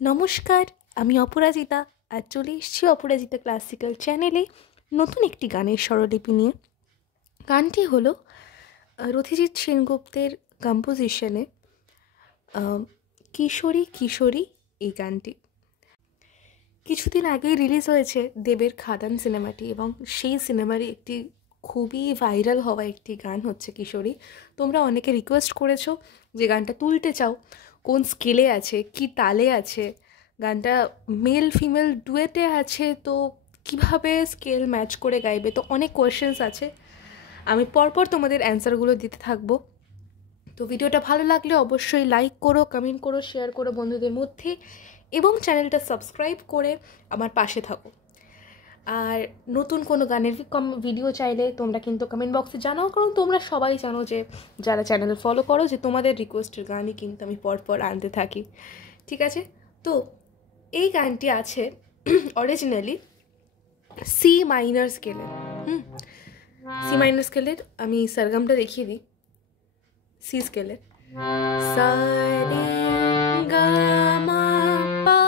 নমস্কার, আমি অপরাজিতা। আর চলে এসেছি অপরাজিতা ক্লাসিক্যাল চ্যানেলে নতুন একটি গানের স্বরলিপি নিয়ে। গানটি হলো রথিজিৎ সেনগুপ্তের কম্পোজিশনে কিশোরী কিশোরী। এই গানটি কিছুদিন আগেই রিলিজ হয়েছে দেবের খাদান সিনেমাটি, এবং সেই সিনেমারই একটি খুবই ভাইরাল হওয়া একটি গান হচ্ছে কিশোরী। তোমরা অনেকে রিকোয়েস্ট করেছো যে গানটা তুলতে চাও, কোন স্কেলে আছে, কি তালে আছে, গানটা মেল ফিমেল ডুয়েটে আছে, তো কিভাবে স্কেল ম্যাচ করে গাইবে, তো অনেক কোয়েশ্চেন্স আছে। আমি পরপর তোমাদের অ্যান্সারগুলো দিতে থাকবো। তো ভিডিওটা ভালো লাগলে অবশ্যই লাইক করো, কমেন্ট করো, শেয়ার করো বন্ধুদের মধ্যে, এবং চ্যানেলটা সাবস্ক্রাইব করে আমার পাশে থাকো। আর নতুন কোনো গানের ভিডিও চাইলে তোমরা কিন্তু কমেন্ট বক্সে জানাও, কারণ তোমরা সবাই জানো যে যারা চ্যানেল ফলো করো যে তোমাদের রিকোয়েস্টের গানই কিন্তু আমি পরপর আনতে থাকি। ঠিক আছে, তো এই গানটি আছে অরিজিনালি সি মাইনর স্কেলে। সি মাইনর স্কেলের আমি সরগমটা দেখিয়ে দিই। সি স্কেলের সা রে গা মা পা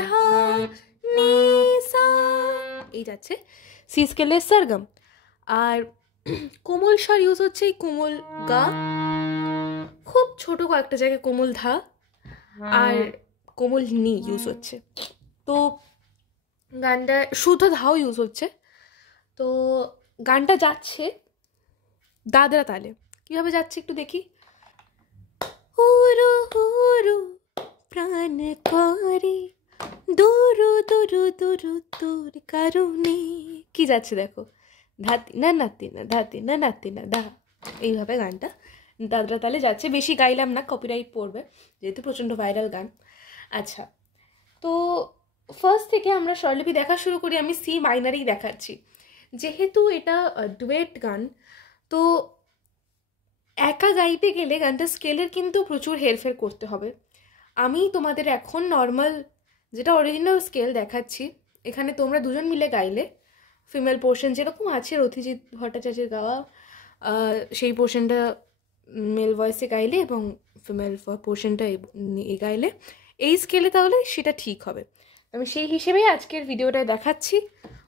ধা নি সা, এই যাচ্ছে সি স্কেলের সরগম। আর কোমল স্বর ইউজ হচ্ছে এই কোমল গা, খুব ছোট কয়েকটা জায়গায় কোমল ধা আর কোমল নি ইউজ হচ্ছে। তো গানটা শুদ্ধ ধাও ইউজ হচ্ছে। তো গানটা যাচ্ছে দাদরা তালে। কীভাবে যাচ্ছে একটু দেখি। হুরু হুরু প্রাণ করে দুরু দুরু দুরু তোর কারণে, কি যাচ্ছে দেখো, ধাতি না নাতি না ধাতি না নাতি না দা, এইভাবে গানটা দাদরা তালে যাচ্ছে। বেশি গাইলাম না, কপিরাইট পড়বে, যেহেতু প্রচণ্ড ভাইরাল গান। আচ্ছা, তো ফার্স্ট থেকে আমরা স্বরলিপি দেখা শুরু করি। আমি সি মাইনারেই দেখাচ্ছি, যেহেতু এটা ডুয়েট গান, তো একা গাইতে গেলে গানটা স্কেলের কিন্তু প্রচুর হেরফের করতে হবে। আমি তোমাদের এখন নর্মাল যেটা অরিজিনাল স্কেল দেখাচ্ছি। এখানে তোমরা দুজন মিলে গাইলে ফিমেল পোর্শন যেরকম আছে রথিজিৎ ভট্টাচার্যের গাওয়া, সেই পোর্শনটা মেল ভয়েসে গাইলে এবং ফিমেল পোর্শনটা এ গাইলে এই স্কেলে, তাহলে সেটা ঠিক হবে। আমি সেই হিসেবেই আজকের ভিডিওটায় দেখাচ্ছি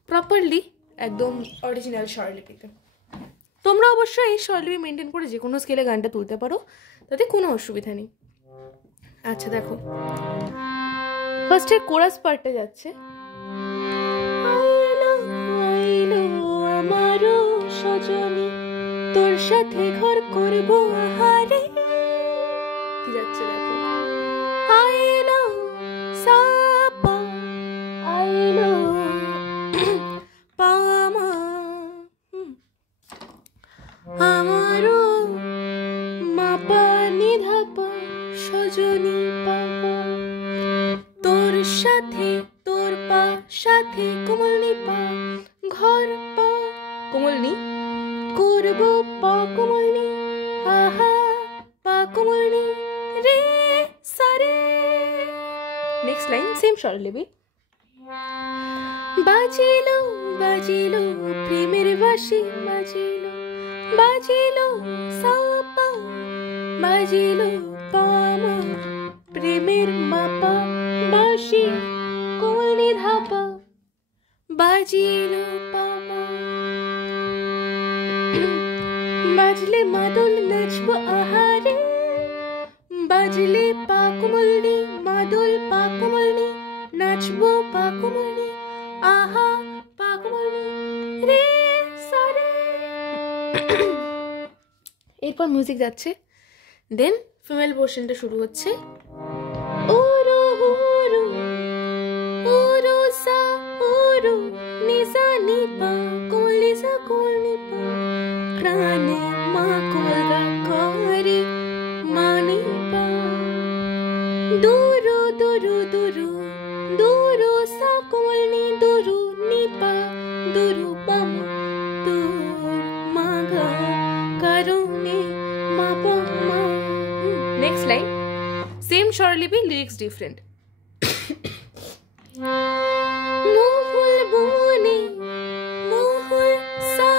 প্রপারলি, একদম অরিজিনাল স্বরলিপিতে। তোমরা অবশ্যই এই স্বরলিপি মেনটেন করে যে কোনো স্কেলে গানটা তুলতে পারো, তাতে কোনো অসুবিধা নেই। আচ্ছা দেখো, ফার্স্টের কোরাস পার্টটা যাচ্ছে আমারও সজনী তোর সাথে ঘর করব আহারে, কি যাচ্ছে দেখো, আইলো সাপা আইলো পামা আমারও মাপা নিধাপা সজনী পাপা, তোর সাথে তোর পা সাথে কোমল নি পা ঘর পা কোমল নি করব পা কোমল নি আহা পা কোমল নি রে সারে। নেক্সট লাইন সেম স্বরলিপি। বাজিলো বাজিলো প্রেমের বাঁশি বাজিলো বাজিলো সাপা বাজিলো পামা প্রেমের মাপা বাঁশি কোমল নি ধাপা বাজিলো পামা, বাজলে মাদল নাচবো আহারে, বাজলে পা কোমল নি মাদল পা কোমল নি নাচবো পা কোমল নি আহা পা কোমল নি রে সারে। এরপর মিউজিক যাচ্ছে, দেন ফিমেল পোর্শনটা শুরু হচ্ছে। ওরো ওরো ওরো সা ওরো নিসা নি পা কোমল নিসা কোমল নি পা প্রাণে মা কোমল গা করে মানে পা দুরু দুরু দুরু দুরু সা কোমল নি দুরু নি পা দুরু পামা তোর মা গা কারণে মা পা মা। নেক্সট লাইন সেম স্বরলিপি, লিরিক্স ডিফারেন্ট। মোহুল বনে মোহুল সা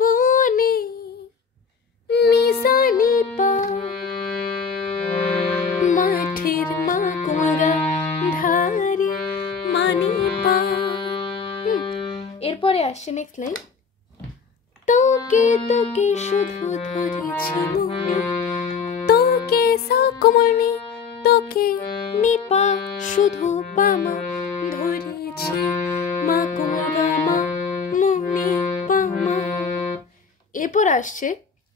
বনে নিসা নি পা মাঠের মা কোমল গা নি পা। এরপরে আসছে নেক্সট লাইন, তোকে তোকে শুধু ধরেছি মনে, তোকে সা কোমল নি, তোকে নি পা শুধু পামা ধরেছি, মা কোমল গা মা মুনি পামা। এরপর আসছে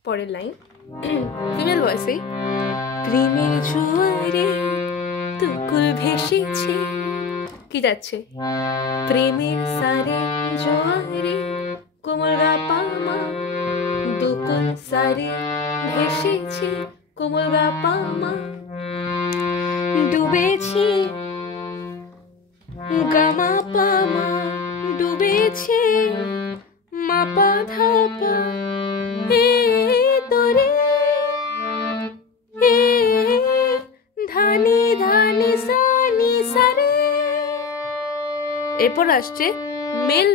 পরের লাইন ফিমেল ভয়েসেই, প্রেমের জোয়ারে তুকুল ভেসেছে। কি যাচ্ছে, প্রেমের সারে জোয়ারে কোমল গা পামা, দুকুল সারে ভেসেছে কোমল গা পামা, ডুবেছি গামা পামা, ডুবেছে মাপা ধাপা, হে তোরে হে ধানি ধানি সানি সারে। এরপর আসছে মেল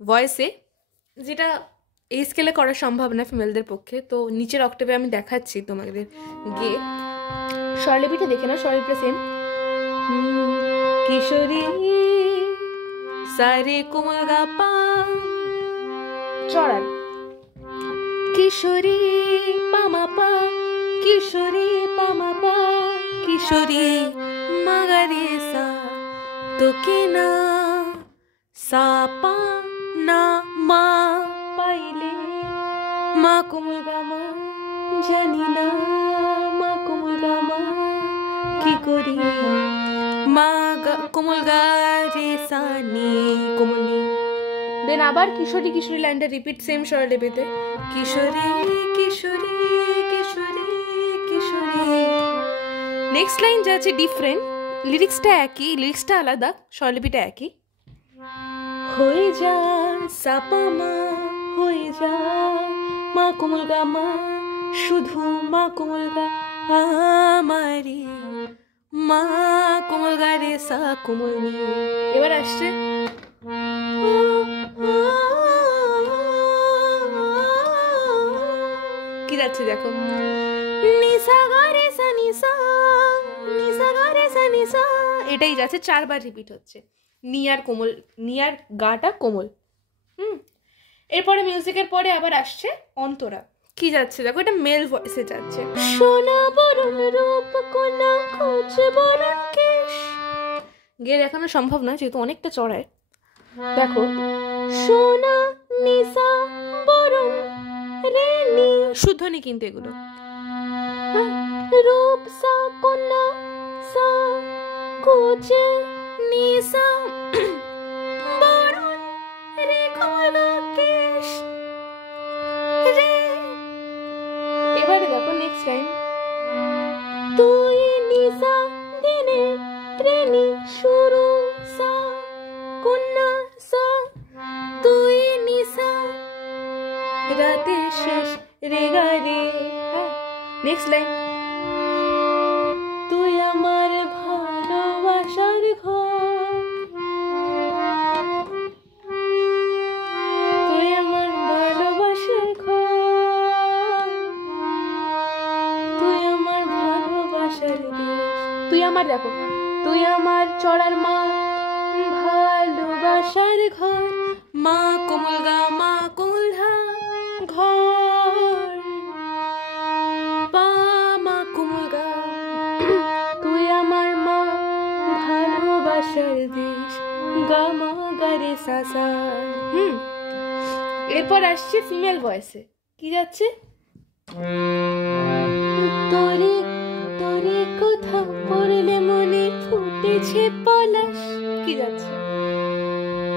ভয়েসে, যেটা এই স্কেলে করা সম্ভব না ফিমেলদের পক্ষে, তো নিচের অক্টেভে আমি দেখাচ্ছি তোমাদের গিয়ে। স্বরলিপিটা দেখে না, স্বরলিপিটা সেম, কিশোরী সারে কোমল গা পা, চড়ার কিশোরী পামা পা, কিশোরী পামা পা, কিশোরী মাগারে সা, তোকে না সা পা না মা পাইলে, মা কোমল গা মা জানি না, মা কোমল গা মা কি করি, মা কোমল গা রে সা নি কোমল নি। দেন আবার কিশোরী কিশোরী লাইনটা repeat same স্বরলিপিতে, Kishori Kishori Kishori Kishori. Next line যা আছে ডিফারেন্ট, লিরিক্সটা একই, লিরিক্সটা আলাদা, স্বরলিপিটা একই। হয়ে যা সাপা মা, হয়ে যা মা কোমল গা মা, শুধু মা কোমল গা আমারি, মা কোমল গা রে সা কোমল নি। এবার আসছে কি যাচ্ছে দেখো, নিসা গা রে সা নিসা, নিসা গা রে সা নিসা, এটাই যাচ্ছে, 4 বার রিপিট হচ্ছে, নিয়ার কোমল, নিয়ার গাটা কোমল। এরপরে মিউজিকের পরে আবার আসছে অন্তরা। কি যাচ্ছে দেখো, এটা মেল ভয়েসে যাচ্ছে, সোনা বরণ রূপ কোনা খোঁজ বরণ কেশ। গিয়ে দেখানো সম্ভব না যেহেতু অনেকটা চড়ায়। দেখো, সোনা নিসা বরণ রে নি, শুদ্ধ নি কিন্তু এগুলো, রূপ সা কোনা সা খোঁজ নিসা বরণ রে কোমল কেশ রে। এবারে দেখো নেক্সট লাইন, তুই নিসা দিনে রেনি শুরু সা কন্যা সা, তুই নিসা রাতে শেষ রে গা রে। নেক্সট লাইন, তুই আমার ভালোবাসার ঘর, তুই আমার ভালোবাসার ঘর, তুই আমার ভালোবাসার দেশ, তুই আমার, দেখো, তুই আমার চড়ার মা ভালোবাসার ঘর, মা কোমল গা মা কোমল ধা ঘর, পা মা কোমল গা, তুই আমার মা ভালোবাসার দেশ, গা মা গা রে সা সা। এরপর আসছে ফিমেল ভয়েসে, কি যাচ্ছে, তোরে তোরে কোথাও পড়লে মনে ফুটেছে পলাশ। কি যাচ্ছে,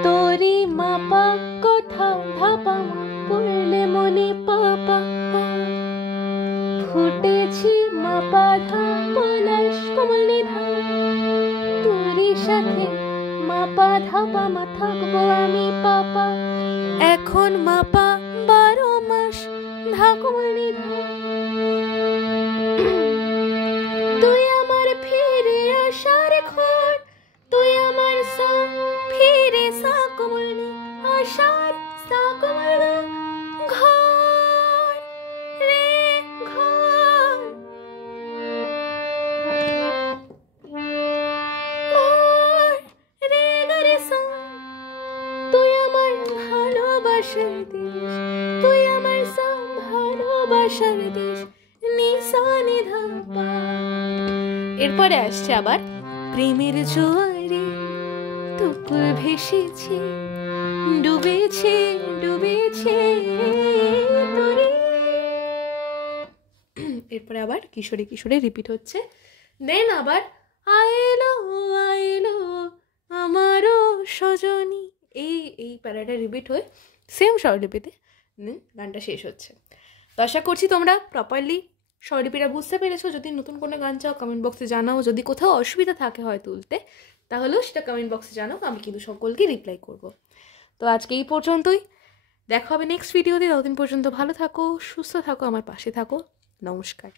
তোরে মাপা কোথাও ধাপা পড়লে মনে পাপা পা, ফুটেছি মাপা ধা পলাশ কোমল নিধা, তোরই সাথে মাপা ধাপা মা থাকবো আমি পাপা, এখন মাপা 12 মাস ধা কোমল নিধা, তুই আমার ফিরে আসার ঘর, তুই আমার সা ফিরে সা কোমল নি আসার সা কোমল ঘর রে ঘর, ঘর সরদেশ নিসা নিধা পা। এরপরে আসছে আবার প্রেমের জোয়ারে টুকুর ভেসেছে ডুবেছে ডুবেছে তোরে। এরপরে আবার কিশোরী কিশোরী রিপিট হচ্ছে। দেন আবার আইলো আইলো আমারও সজনী, এই প্যারাটা রিপিট হয়ে সেম স্বরলিপিতে গানটা শেষ হচ্ছে। তো আশা করছি তোমরা প্রপারলি স্বরলিপিটা বুঝতে পেরেছো। যদি নতুন কোনো গান চাও কমেন্ট বক্সে জানাও। যদি কোথাও অসুবিধা থাকে হয় তুলতে, তাহলেও সেটা কমেন্ট বক্সে জানাও, আমি কিন্তু সকলকে রিপ্লাই করব। তো আজকে এই পর্যন্তই, দেখা হবে নেক্সট ভিডিওতে। ততদিন পর্যন্ত ভালো থাকো, সুস্থ থাকো, আমার পাশে থাকো। নমস্কার।